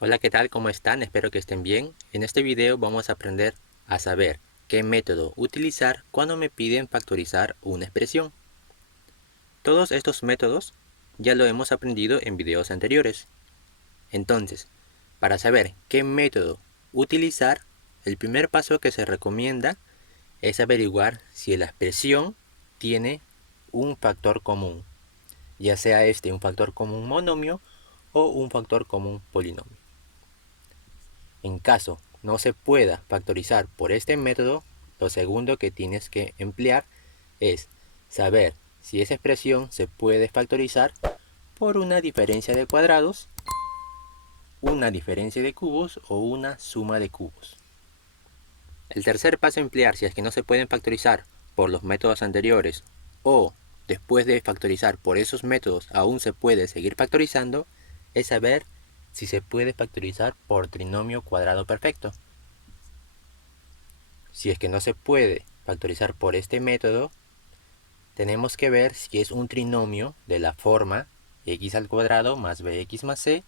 Hola, ¿qué tal? ¿Cómo están? Espero que estén bien. En este video vamos a aprender a saber qué método utilizar cuando me piden factorizar una expresión. Todos estos métodos ya lo hemos aprendido en videos anteriores. Entonces, para saber qué método utilizar, el primer paso que se recomienda es averiguar si la expresión tiene un factor común, ya sea este un factor común monomio o un factor común polinomio. En caso no se pueda factorizar por este método, lo segundo que tienes que emplear es saber si esa expresión se puede factorizar por una diferencia de cuadrados, una diferencia de cubos o una suma de cubos. El tercer paso a emplear, si es que no se pueden factorizar por los métodos anteriores o después de factorizar por esos métodos aún se puede seguir factorizando, es saber si se puede factorizar por trinomio cuadrado perfecto. Si es que no se puede factorizar por este método, tenemos que ver si es un trinomio de la forma x al cuadrado más bx más c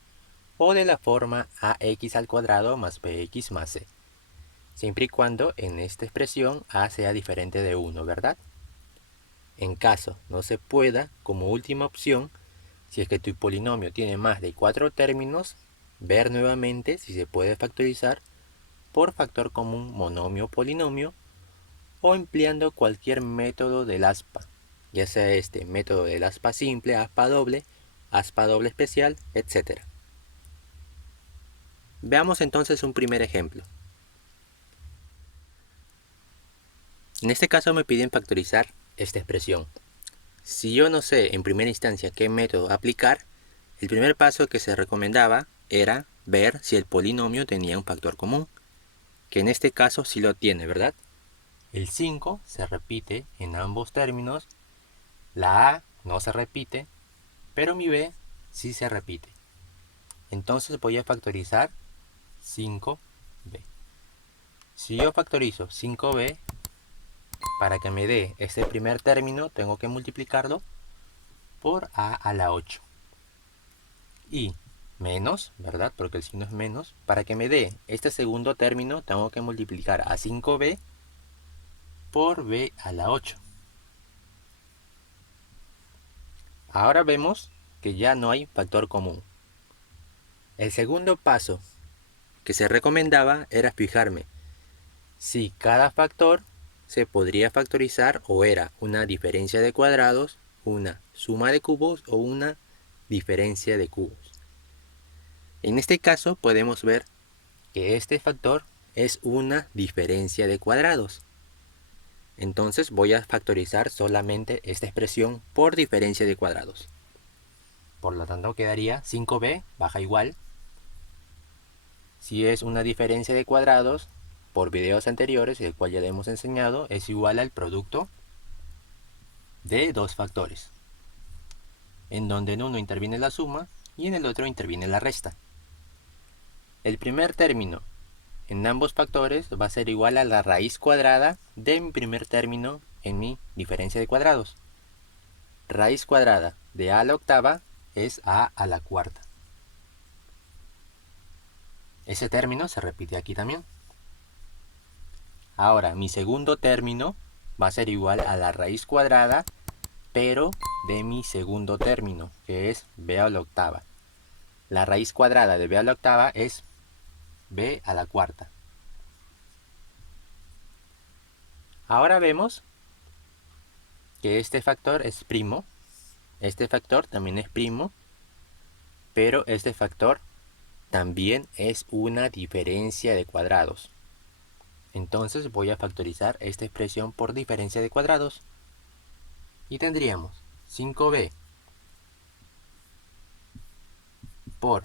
o de la forma ax al cuadrado más bx más c, siempre y cuando en esta expresión a sea diferente de 1, ¿verdad? En caso no se pueda, como última opción, si es que tu polinomio tiene más de 4 términos, ver nuevamente si se puede factorizar por factor común monomio o polinomio o empleando cualquier método del aspa, ya sea este método del aspa simple, aspa doble especial, etc. Veamos entonces un primer ejemplo. En este caso me piden factorizar esta expresión. Si yo no sé en primera instancia qué método aplicar, el primer paso que se recomendaba era ver si el polinomio tenía un factor común, que en este caso sí lo tiene, ¿verdad? El 5 se repite en ambos términos, la a no se repite, pero mi b sí se repite. Entonces voy a factorizar 5b. Si yo factorizo 5b, para que me dé este primer término tengo que multiplicarlo por a a la 8. Y menos, ¿verdad? Porque el signo es menos. Para que me dé este segundo término tengo que multiplicar a 5b por b a la 8. Ahora vemos que ya no hay factor común. El segundo paso que se recomendaba era fijarme si cada factor se podría factorizar o era una diferencia de cuadrados, una suma de cubos o una diferencia de cubos. En este caso podemos ver que este factor es una diferencia de cuadrados. Entonces voy a factorizar solamente esta expresión por diferencia de cuadrados. Por lo tanto quedaría 5b baja igual. Si es una diferencia de cuadrados, por videos anteriores, el cual ya le hemos enseñado, es igual al producto de dos factores, en donde en uno interviene la suma y en el otro interviene la resta. El primer término en ambos factores va a ser igual a la raíz cuadrada de mi primer término en mi diferencia de cuadrados. Raíz cuadrada de a a la octava es a a la cuarta. Ese término se repite aquí también. Ahora, mi segundo término va a ser igual a la raíz cuadrada, pero de mi segundo término, que es b a la octava. La raíz cuadrada de b a la octava es b a la cuarta. Ahora vemos que este factor es primo, este factor también es primo, pero este factor también es una diferencia de cuadrados. Entonces voy a factorizar esta expresión por diferencia de cuadrados. Y tendríamos 5b por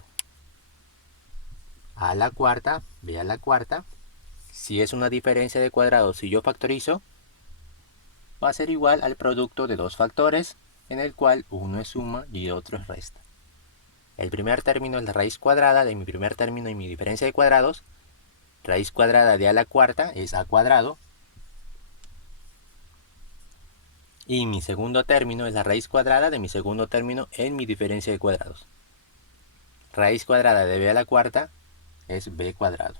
a la cuarta, b a la cuarta. Si es una diferencia de cuadrados, si yo factorizo, va a ser igual al producto de dos factores, en el cual uno es suma y otro es resta. El primer término es la raíz cuadrada de mi primer término y mi diferencia de cuadrados. Raíz cuadrada de a la cuarta es a cuadrado. Y mi segundo término es la raíz cuadrada de mi segundo término en mi diferencia de cuadrados. Raíz cuadrada de b a la cuarta es b cuadrado.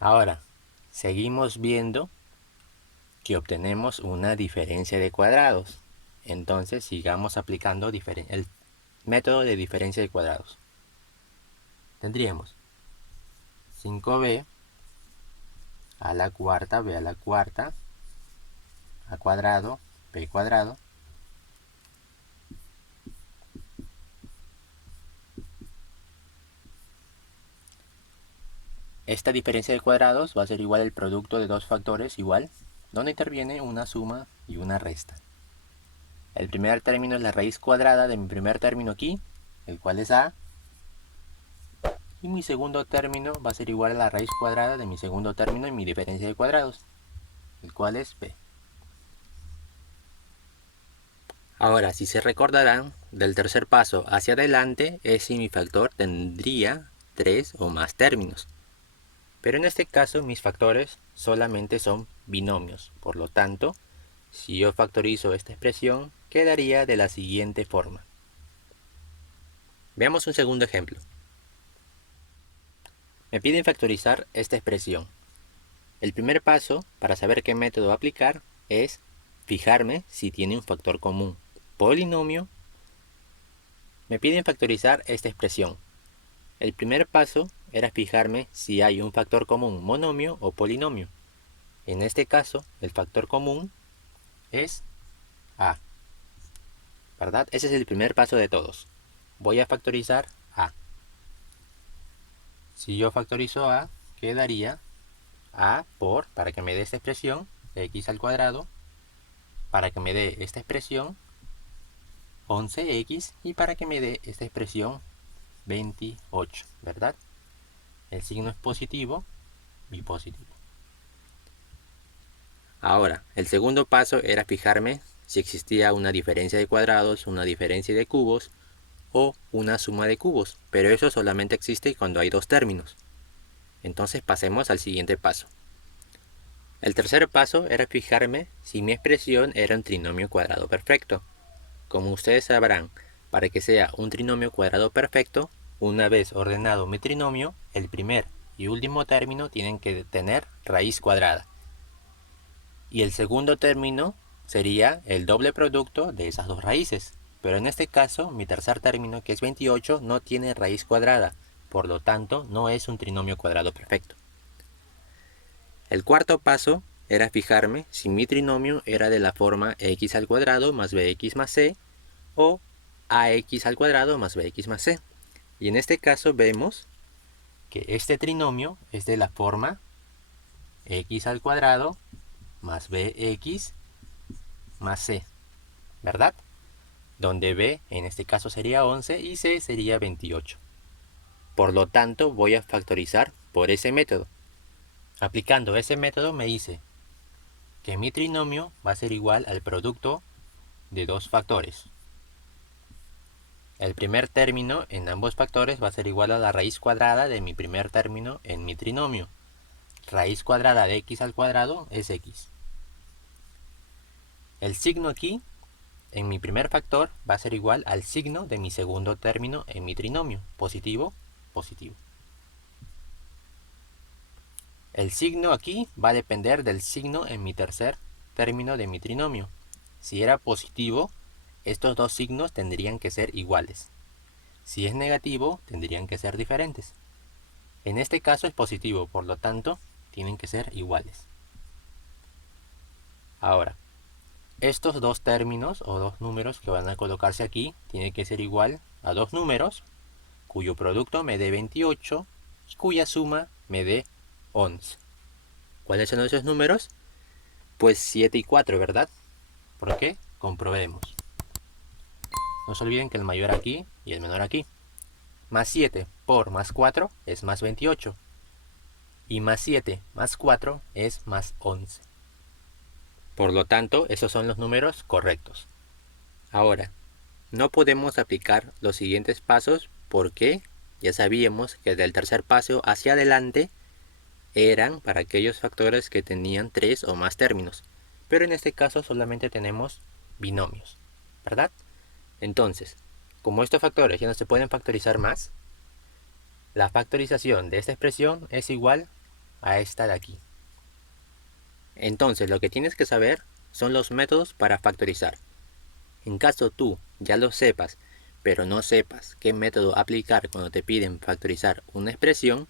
Ahora, seguimos viendo que obtenemos una diferencia de cuadrados. Entonces sigamos aplicando el método de diferencia de cuadrados. Tendríamos 5b a la cuarta, b a la cuarta, a cuadrado, b cuadrado, esta diferencia de cuadrados va a ser igual al producto de dos factores igual, donde interviene una suma y una resta. El primer término es la raíz cuadrada de mi primer término aquí, el cual es a, y mi segundo término va a ser igual a la raíz cuadrada de mi segundo término en mi diferencia de cuadrados, el cual es b. Ahora, si se recordarán, del tercer paso hacia adelante es si mi factor tendría 3 o más términos. Pero en este caso mis factores solamente son binomios, por lo tanto, si yo factorizo esta expresión, quedaría de la siguiente forma. Veamos un segundo ejemplo. Me piden factorizar esta expresión. El primer paso para saber qué método aplicar es fijarme si tiene un factor común. Polinomio. Me piden factorizar esta expresión. El primer paso era fijarme si hay un factor común monomio o polinomio. En este caso, el factor común es a, ¿verdad? Ese es el primer paso de todos. Voy a factorizar a. Si yo factorizo a, quedaría a por, para que me dé esta expresión, x al cuadrado, para que me dé esta expresión, 11x, y para que me dé esta expresión, 28, ¿verdad? El signo es positivo y positivo. Ahora, el segundo paso era fijarme si existía una diferencia de cuadrados, una diferencia de cubos o una suma de cubos, pero eso solamente existe cuando hay dos términos. Entonces pasemos al siguiente paso. El tercer paso era fijarme si mi expresión era un trinomio cuadrado perfecto. Como ustedes sabrán, para que sea un trinomio cuadrado perfecto, una vez ordenado mi trinomio, el primer y último término tienen que tener raíz cuadrada. Y el segundo término sería el doble producto de esas dos raíces. Pero en este caso, mi tercer término, que es 28, no tiene raíz cuadrada. Por lo tanto, no es un trinomio cuadrado perfecto. El cuarto paso era fijarme si mi trinomio era de la forma x al cuadrado más bx más c o ax al cuadrado más bx más c. Y en este caso vemos que este trinomio es de la forma x al cuadrado más bx más c, ¿verdad? Donde b en este caso sería 11 y c sería 28. Por lo tanto, voy a factorizar por ese método. Aplicando ese método me dice que mi trinomio va a ser igual al producto de dos factores. El primer término en ambos factores va a ser igual a la raíz cuadrada de mi primer término en mi trinomio. Raíz cuadrada de x al cuadrado es x. El signo aquí, en mi primer factor, va a ser igual al signo de mi segundo término en mi trinomio. Positivo, positivo. El signo aquí va a depender del signo en mi tercer término de mi trinomio. Si era positivo, estos dos signos tendrían que ser iguales. Si es negativo, tendrían que ser diferentes. En este caso es positivo, por lo tanto, tienen que ser iguales. Ahora, estos dos términos o dos números que van a colocarse aquí tienen que ser igual a dos números cuyo producto me dé 28 y cuya suma me dé 11. ¿Cuáles son esos números? Pues 7 y 4, ¿verdad? ¿Por qué? Comprobemos. No se olviden que el mayor aquí y el menor aquí. Más 7 por más 4 es más 28. Y más 7 más 4 es más 11. Por lo tanto, esos son los números correctos. Ahora, no podemos aplicar los siguientes pasos porque ya sabíamos que del tercer paso hacia adelante eran para aquellos factores que tenían 3 o más términos. pero en este caso solamente tenemos binomios, ¿verdad? Entonces, como estos factores ya no se pueden factorizar más, la factorización de esta expresión es igual a esta de aquí. Entonces, lo que tienes que saber son los métodos para factorizar. En caso tú ya lo sepas, pero no sepas qué método aplicar cuando te piden factorizar una expresión,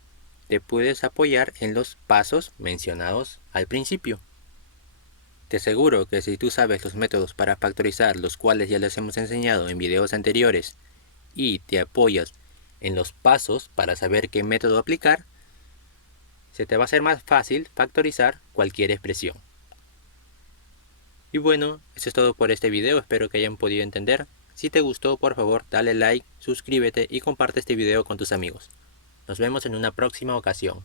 te puedes apoyar en los pasos mencionados al principio. Te aseguro que si tú sabes los métodos para factorizar, los cuales ya les hemos enseñado en videos anteriores, y te apoyas en los pasos para saber qué método aplicar, se te va a hacer más fácil factorizar cualquier expresión. Y bueno, eso es todo por este video, espero que hayan podido entender. Si te gustó, por favor, dale like, suscríbete y comparte este video con tus amigos. Nos vemos en una próxima ocasión.